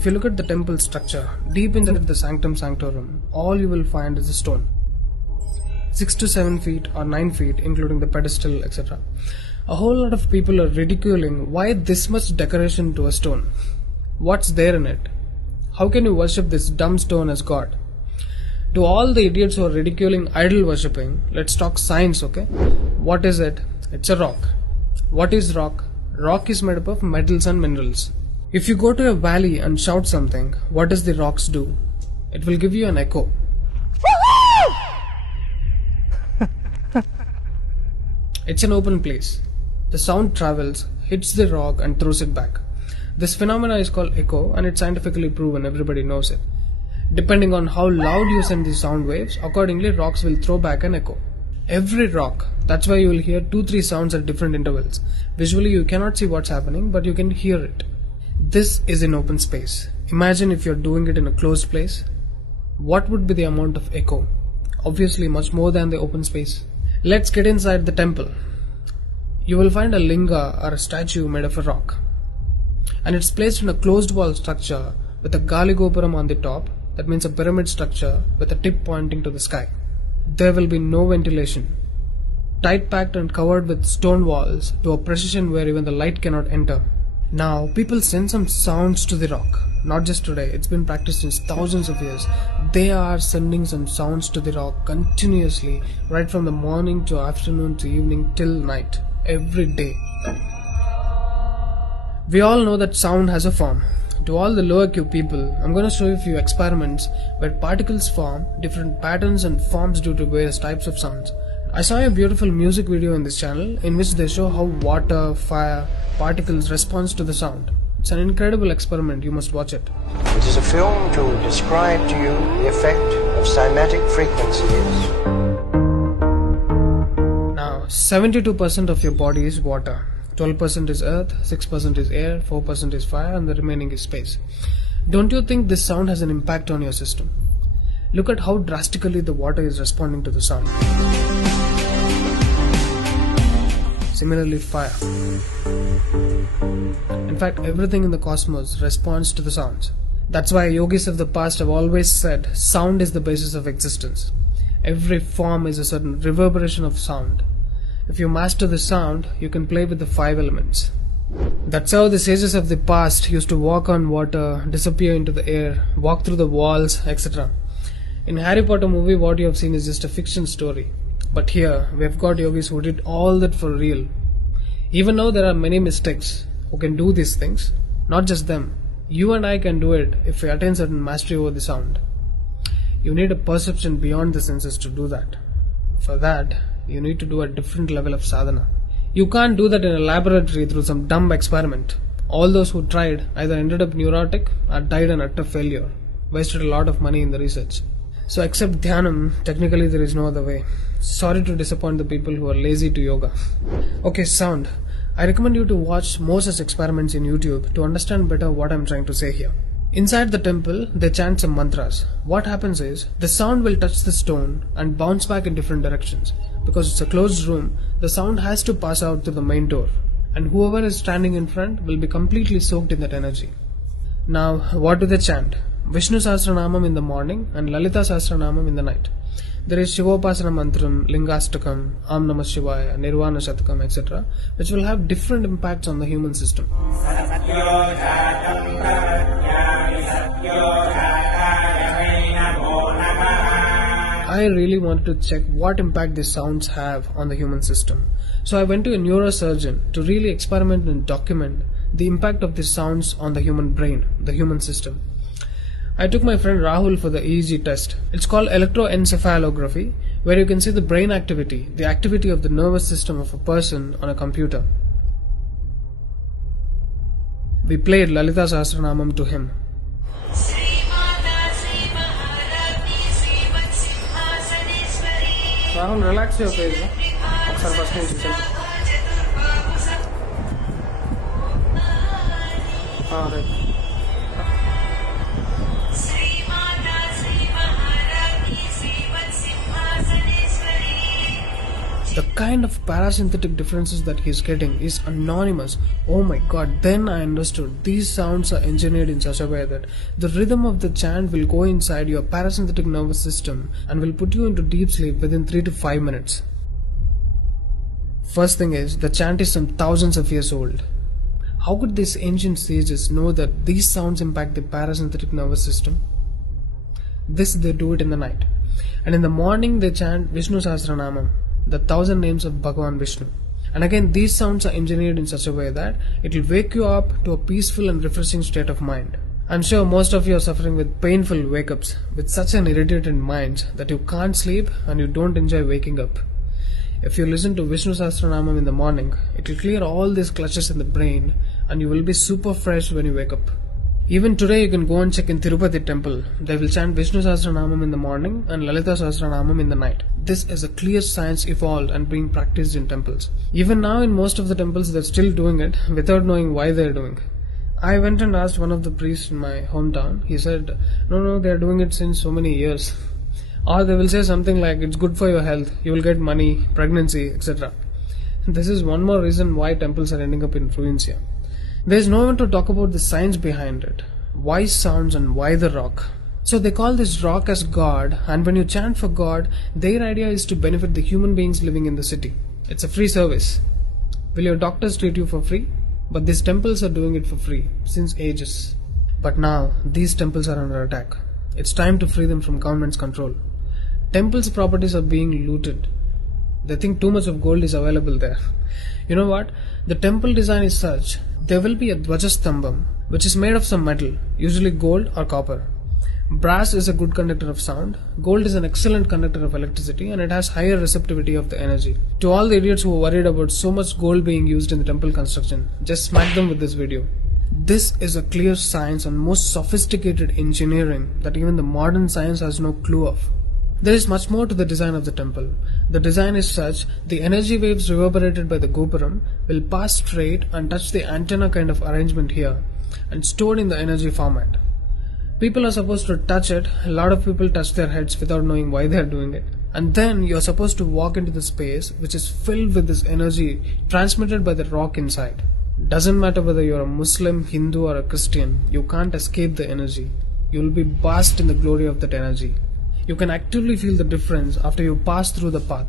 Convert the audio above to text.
If you look at the temple structure, deep inside the sanctum sanctorum, all you will find is a stone. 6 to 7 feet or 9 feet, including the pedestal, etc. A whole lot of people are ridiculing why this much decoration to a stone. What's there in it? How can you worship this dumb stone as God? To all the idiots who are ridiculing idol worshipping, let's talk science, okay? What is it? It's a rock. What is rock? Rock is made up of metals and minerals. If you go to a valley and shout something, what does the rocks do? It will give you an echo. It's an open place. The sound travels, hits the rock and throws it back. This phenomena is called echo and it's scientifically proven, everybody knows it. Depending on how loud you send the sound waves, accordingly rocks will throw back an echo. Every rock, that's why you will hear 2-3 sounds at different intervals. Visually you cannot see what's happening, but you can hear it. This is in open space. Imagine if you're doing it in a closed place. What would be the amount of echo? Obviously much more than the open space. Let's get inside the temple. You will find a linga or a statue made of a rock. And it's placed in a closed wall structure with a Galigopuram on the top. That means a pyramid structure with a tip pointing to the sky. There will be no ventilation. Tight packed and covered with stone walls to a precision where even the light cannot enter. Now, people send some sounds to the rock. Not just today, it's been practiced since thousands of years. They are sending some sounds to the rock continuously, right from the morning to afternoon to evening till night, every day. We all know that sound has a form. To all the lower IQ people, I'm going to show you a few experiments where particles form different patterns and forms due to various types of sounds. I saw a beautiful music video in this channel in which they show how water, fire, particles responds to the sound. It's an incredible experiment, you must watch it. It is a film to describe to you the effect of cymatic frequencies. Now, 72% of your body is water, 12% is earth, 6% is air, 4% is fire and the remaining is space. Don't you think this sound has an impact on your system? Look at how drastically the water is responding to the sound. Similarly, fire. In fact, everything in the cosmos responds to the sounds. That's why yogis of the past have always said sound is the basis of existence. Every form is a certain reverberation of sound. If you master the sound, you can play with the 5 elements. That's how the sages of the past used to walk on water, disappear into the air, walk through the walls, etc. In Harry Potter movie, what you have seen is just a fiction story. But here, we have got yogis who did all that for real. Even though there are many mystics who can do these things, not just them, you and I can do it if we attain certain mastery over the sound. You need a perception beyond the senses to do that. For that, you need to do a different level of sadhana. You can't do that in a laboratory through some dumb experiment. All those who tried either ended up neurotic or died an utter failure, wasted a lot of money in the research. So except dhyanam, technically there is no other way. Sorry to disappoint the people who are lazy to yoga. Okay, sound. I recommend you to watch more such experiments in YouTube to understand better what I'm trying to say here. Inside the temple, they chant some mantras. What happens is, the sound will touch the stone and bounce back in different directions. Because it's a closed room, the sound has to pass out through the main door. And whoever is standing in front will be completely soaked in that energy. Now, what do they chant? Vishnu Sahasranamam in the morning and Lalita Sahasranamam in the night. There is Shivopasana Mantram, Lingastakam, Am Namah Shivaya, Nirvana Shatakam, etc., which will have different impacts on the human system. I really wanted to check what impact these sounds have on the human system. So I went to a neurosurgeon to really experiment and document the impact of these sounds on the human brain, the human system. I took my friend Rahul for the EEG test. It's called electroencephalography, where you can see the brain activity, the activity of the nervous system of a person on a computer. We played Lalita Sahasranamam to him. Rahul, relax your face. Right. The kind of parasympathetic differences that he's getting is anonymous. Oh my god, then I understood. These sounds are engineered in such a way that the rhythm of the chant will go inside your parasympathetic nervous system and will put you into deep sleep within 3 to 5 minutes. First thing is, the chant is some thousands of years old. How could these ancient sages know that these sounds impact the parasympathetic nervous system? This they do it in the night. And in the morning they chant Vishnu Sahasranamam, the 1000 names of Bhagavan Vishnu. And again, these sounds are engineered in such a way that it will wake you up to a peaceful and refreshing state of mind. I'm sure most of you are suffering with painful wake-ups, with such an irritated mind that you can't sleep and you don't enjoy waking up. If you listen to Vishnu Sahasranamam in the morning, it will clear all these clutches in the brain and you will be super fresh when you wake up. Even today you can go and check in Tirupati temple. They will chant Vishnu Sahasranamam in the morning and Lalita Sahasranamam in the night. This is a clear science evolved and being practiced in temples. Even now in most of the temples they're still doing it without knowing why they're doing. I went and asked one of the priests in my hometown. He said, no, they're doing it since so many years. Or they will say something like, it's good for your health, you will get money, pregnancy, etc. This is one more reason why temples are ending up in ruins here. There is no one to talk about the science behind it. Why sounds and why the rock? So they call this rock as God, and when you chant for God, their idea is to benefit the human beings living in the city. It's a free service. Will your doctors treat you for free? But these temples are doing it for free, since ages. But now, these temples are under attack. It's time to free them from government's control. Temples' properties are being looted. They think too much of gold is available there. You know what? The temple design is such, there will be a Dvajastambam, which is made of some metal, usually gold or copper. Brass is a good conductor of sound, gold is an excellent conductor of electricity, and it has higher receptivity of the energy. To all the idiots who are worried about so much gold being used in the temple construction, just smack them with this video. This is a clear science and most sophisticated engineering that even the modern science has no clue of. There is much more to the design of the temple. The design is such, the energy waves reverberated by the gopuram will pass straight and touch the antenna kind of arrangement here and stored in the energy format. People are supposed to touch it. A lot of people touch their heads without knowing why they are doing it. And then you are supposed to walk into the space which is filled with this energy transmitted by the rock inside. Doesn't matter whether you are a Muslim, Hindu or a Christian, you can't escape the energy. You will be basked in the glory of that energy. You can actively feel the difference after you pass through the path.